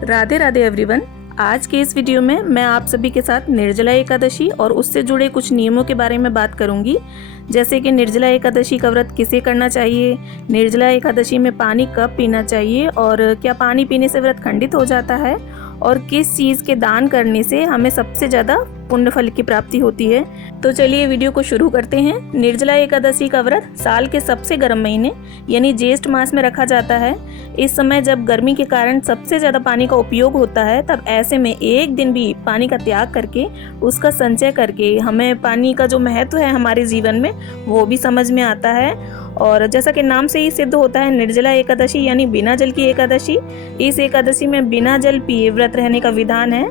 Radhe Radhe everyone. आज के इस वीडियो में मैं आप सभी के साथ निर्जला एकादशी और उससे जुड़े कुछ नियमों के बारे में बात करूंगी, जैसे कि निर्जला एकादशी का व्रत किसे करना चाहिए, निर्जला एकादशी में पानी कब पीना चाहिए और क्या पानी पीने से व्रत खंडित हो जाता है और किस चीज़ के दान करने से हमें सबसे ज़्यादा पुण्य फल की प्राप्ति होती है। तो चलिए वीडियो को शुरू करते हैं। निर्जला एकादशी का व्रत साल के सबसे गर्म महीने यानी ज्येष्ठ मास में रखा जाता है। इस समय जब गर्मी के कारण सबसे ज़्यादा पानी का उपयोग होता है, तब ऐसे में एक दिन भी पानी का त्याग करके उसका संचय करके हमें पानी का जो महत्व है हमारे जीवन में वो भी समझ में आता है। और जैसा कि नाम से ही सिद्ध होता है, निर्जला एकादशी यानी बिना जल की एकादशी। इस एकादशी में बिना जल पिए व्रत रहने का विधान है।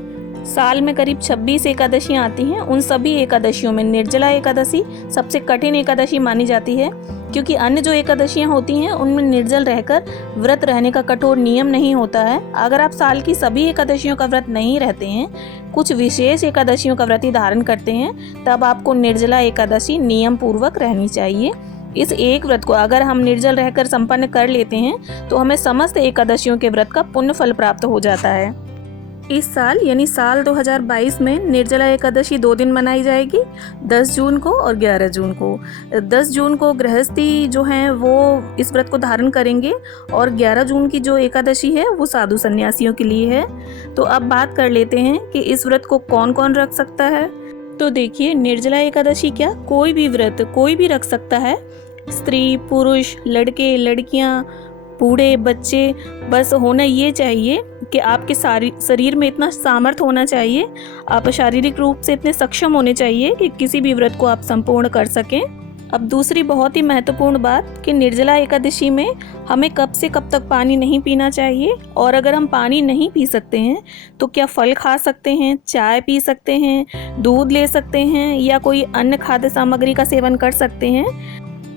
साल में करीब 26 एकादशियाँ आती हैं। उन सभी एकादशियों में निर्जला एकादशी सबसे कठिन एकादशी मानी जाती है, क्योंकि अन्य जो एकादशियाँ होती हैं उनमें निर्जल रहकर व्रत रहने का कठोर नियम नहीं होता है। अगर आप साल की सभी एकादशियों का व्रत नहीं रहते हैं, कुछ विशेष एकादशियों का व्रत ही धारण करते हैं, तब आपको निर्जला एकादशी नियम पूर्वक रहनी चाहिए। इस एक व्रत को अगर हम निर्जल रहकर संपन्न कर लेते हैं तो हमें समस्त एकादशियों के व्रत का पुण्य फल प्राप्त हो जाता है। इस साल यानी साल 2022 में निर्जला एकादशी 2 दिन मनाई जाएगी, 10 जून को और 11 जून को। 10 जून को गृहस्थी जो हैं वो इस व्रत को धारण करेंगे और 11 जून की जो एकादशी है वो साधु सन्यासियों के लिए है। तो अब बात कर लेते हैं कि इस व्रत को कौन कौन रख सकता है। तो देखिए, निर्जला एकादशी क्या कोई भी व्रत कोई भी रख सकता है। स्त्री, पुरुष, लड़के, लड़कियां, बूढ़े, बच्चे, बस होना ये चाहिए कि आपके शरीर में इतना सामर्थ्य होना चाहिए, आप शारीरिक रूप से इतने सक्षम होने चाहिए कि किसी भी व्रत को आप संपूर्ण कर सकें। अब दूसरी बहुत ही महत्वपूर्ण बात कि निर्जला एकादशी में हमें कब से कब तक पानी नहीं पीना चाहिए, और अगर हम पानी नहीं पी सकते हैं तो क्या फल खा सकते हैं, चाय पी सकते हैं, दूध ले सकते हैं या कोई अन्य खाद्य सामग्री का सेवन कर सकते हैं।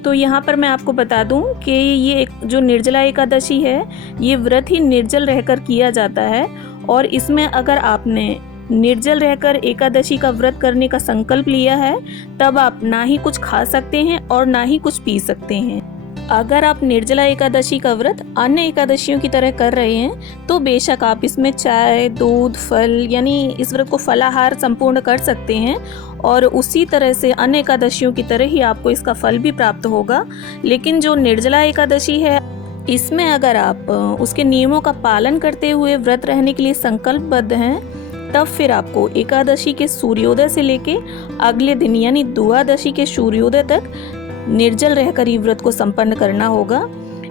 तो यहाँ पर मैं आपको बता दूं कि ये जो निर्जला एकादशी है ये व्रत ही निर्जल रहकर किया जाता है, और इसमें अगर आपने निर्जल रहकर एकादशी का व्रत करने का संकल्प लिया है तब आप ना ही कुछ खा सकते हैं और ना ही कुछ पी सकते हैं। अगर आप निर्जला एकादशी का व्रत अन्य एकादशियों की तरह कर रहे हैं तो बेशक आप इसमें चाय, दूध, फल यानी इस व्रत को फलाहार संपूर्ण कर सकते हैं, और उसी तरह से अन्य एकादशियों की तरह ही आपको इसका फल भी प्राप्त होगा। लेकिन जो निर्जला एकादशी है इसमें अगर आप उसके नियमों का पालन करते हुए व्रत रहने के लिए संकल्पबद्ध हैं, तब फिर आपको एकादशी के सूर्योदय से लेके अगले दिन यानी द्वादशी के सूर्योदय तक निर्जल रहकर ही व्रत को संपन्न करना होगा।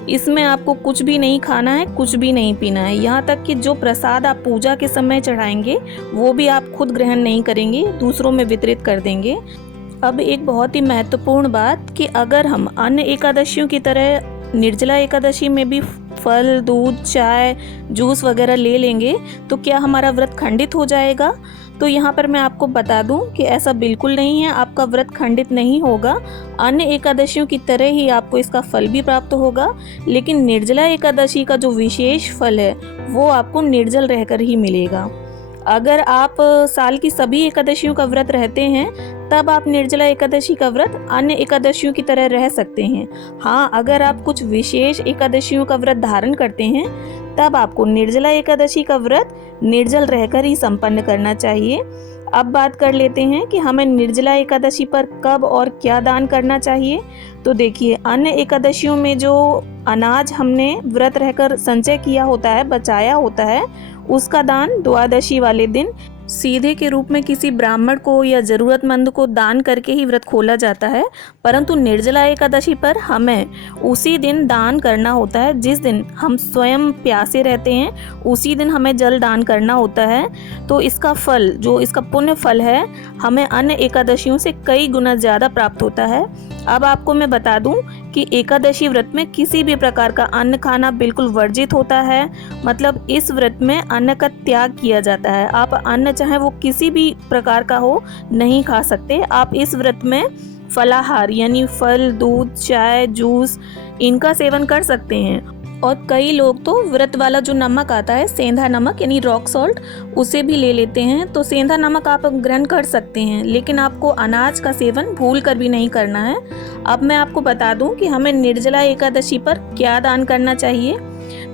इसमें आपको कुछ भी नहीं खाना है, कुछ भी नहीं पीना है, यहाँ तक कि जो प्रसाद आप पूजा के समय चढ़ाएंगे वो भी आप खुद ग्रहण नहीं करेंगे, दूसरों में वितरित कर देंगे। अब एक बहुत ही महत्वपूर्ण बात कि अगर हम अन्य एकादशियों की तरह निर्जला एकादशी में भी फल, दूध, चाय, जूस वगैरह ले लेंगे तो क्या हमारा व्रत खंडित हो जाएगा? तो यहाँ पर मैं आपको बता दूं कि ऐसा बिल्कुल नहीं है, आपका व्रत खंडित नहीं होगा। अन्य एकादशियों की तरह ही आपको इसका फल भी प्राप्त होगा, लेकिन निर्जला एकादशी का जो विशेष फल है वो आपको निर्जल रहकर ही मिलेगा। अगर आप साल की सभी एकादशियों का व्रत रहते हैं तब आप निर्जला एकादशी का व्रत अन्य एकादशियों की तरह रह सकते हैं। हाँ, अगर आप कुछ विशेष एकादशियों का व्रत धारण करते हैं तब आपको निर्जला एकादशी का व्रत निर्जल रहकर ही संपन्न करना चाहिए। अब बात कर लेते हैं कि हमें निर्जला एकादशी पर कब और क्या दान करना चाहिए। तो देखिए, अन्य एकादशियों में जो अनाज हमने व्रत रहकर संचय किया होता है, बचाया होता है, उसका दान द्वादशी वाले दिन सीधे के रूप में किसी ब्राह्मण को या ज़रूरतमंद को दान करके ही व्रत खोला जाता है। परंतु निर्जला एकादशी पर हमें उसी दिन दान करना होता है, जिस दिन हम स्वयं प्यासे रहते हैं उसी दिन हमें जल दान करना होता है। तो इसका फल, जो इसका पुण्य फल है, हमें अन्य एकादशियों से कई गुना ज़्यादा प्राप्त होता है। अब आपको मैं बता दूं कि एकादशी व्रत में किसी भी प्रकार का अन्न खाना बिल्कुल वर्जित होता है, मतलब इस व्रत में अन्न का त्याग किया जाता है। आप अन्न चाहे वो किसी भी प्रकार का हो नहीं खा सकते। आप इस व्रत में फलाहार यानी फल, दूध, चाय, जूस इनका सेवन कर सकते हैं। और कई लोग तो व्रत वाला जो नमक आता है, सेंधा नमक यानी रॉक सॉल्ट, उसे भी ले लेते हैं। तो सेंधा नमक आप ग्रहण कर सकते हैं, लेकिन आपको अनाज का सेवन भूल कर भी नहीं करना है। अब मैं आपको बता दूं कि हमें निर्जला एकादशी पर क्या दान करना चाहिए।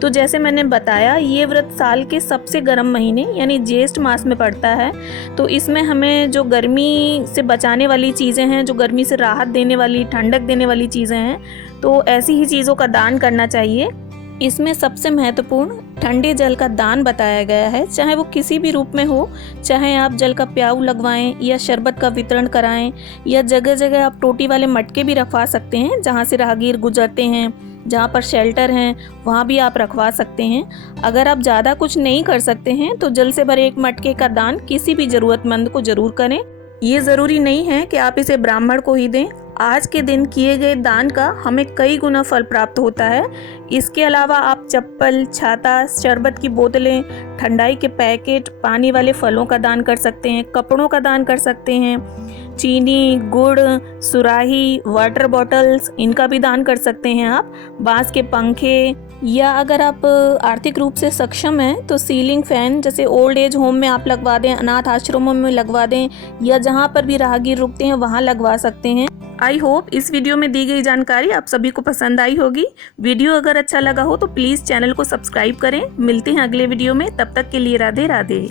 तो जैसे मैंने बताया, ये व्रत साल के सबसे गर्म महीने यानी ज्येष्ठ मास में पड़ता है। तो इसमें हमें जो गर्मी से बचाने वाली चीज़ें हैं, जो गर्मी से राहत देने वाली, ठंडक देने वाली चीज़ें हैं, तो ऐसी ही चीज़ों का दान करना चाहिए। इसमें सबसे महत्वपूर्ण ठंडे जल का दान बताया गया है, चाहे वो किसी भी रूप में हो। चाहे आप जल का प्याऊ लगवाएं या शरबत का वितरण कराएं, या जगह जगह आप टोटी वाले मटके भी रखवा सकते हैं, जहाँ से राहगीर गुजरते हैं, जहाँ पर शेल्टर हैं वहाँ भी आप रखवा सकते हैं। अगर आप ज़्यादा कुछ नहीं कर सकते हैं तो जल से भरे एक मटके का दान किसी भी ज़रूरतमंद को ज़रूर करें। ये ज़रूरी नहीं है कि आप इसे ब्राह्मण को ही दें। आज के दिन किए गए दान का हमें कई गुना फल प्राप्त होता है। इसके अलावा आप चप्पल, छाता, शरबत की बोतलें, ठंडाई के पैकेट, पानी वाले फलों का दान कर सकते हैं, कपड़ों का दान कर सकते हैं, चीनी, गुड़, सुराही, वाटर बॉटल्स, इनका भी दान कर सकते हैं आप। बांस के पंखे, या अगर आप आर्थिक रूप से सक्षम हैं तो सीलिंग फैन जैसे ओल्ड एज होम में आप लगवा दें, अनाथ आश्रमों में लगवा दें, या जहाँ पर भी राहगीर रुकते हैं वहाँ लगवा सकते हैं। आई होप इस वीडियो में दी गई जानकारी आप सभी को पसंद आई होगी। वीडियो अगर अच्छा लगा हो तो प्लीज़ चैनल को सब्सक्राइब करें। मिलते हैं अगले वीडियो में, तब तक के लिए राधे राधे।